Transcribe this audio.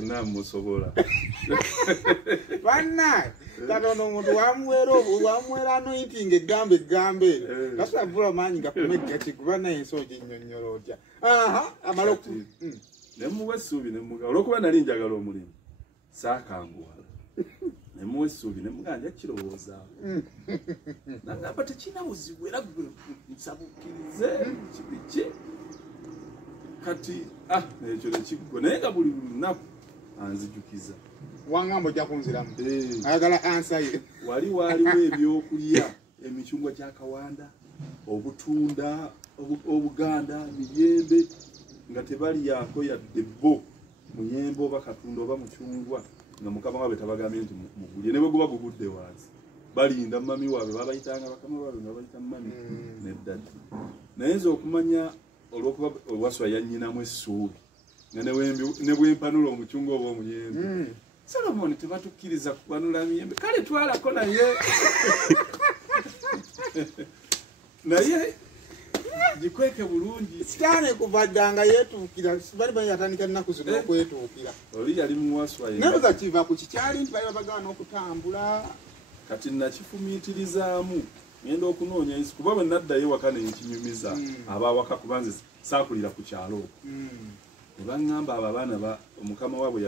namusobola banna katono omuntu wamwera anointing egambe gasavula maanyi gakumegga kikuba naye ensoogi nnyonnyolo otya amala nemuwa essuubi nemuga olwokuba nali njagala omulimu saakanguwala nemuwa essuubi nemuga nja kirowoozaako nagamba tekirina buzibu era nsabukirize kibiki kati ekyo nekiggwa naye nga buli lunaku anzijukiza wangamba ojja kunziramu ayagala ansaye waliwo ebyokulya emicungwa gya kawanda obutunda obuganda miyembe nga tebaliyako yadde bo muyembe oba katunda oba mucungwa nga mukama waabwe tabagambye nti mugulye ne bwe guba gugudde wansi balinda mami waabwe babayitanga bakama waabwe nga bayita mami neddadde naye nze okumanya olwokuba olwaswa yannyinamu essuubi nga ne bwempanula omucungwa oba omuyembe Solomoni tebatukkiriza kupanula miyembe kale twalako naye gikweke bulungi sitaane kuva ddanga yeetuukira bali bayatandika nnaku zino okwetuukira oli yali muwaswa nabuza kiva ku kikyali nti bali babagaana okutambula kati nakifumiitirizaamu ngenda okunoonya ensi kuba bwe naddayo waka nenkinyumiza abaawaka kubanze saakulira ku kyalo okwo ne baŋŋamba abo abaana omukama waabwe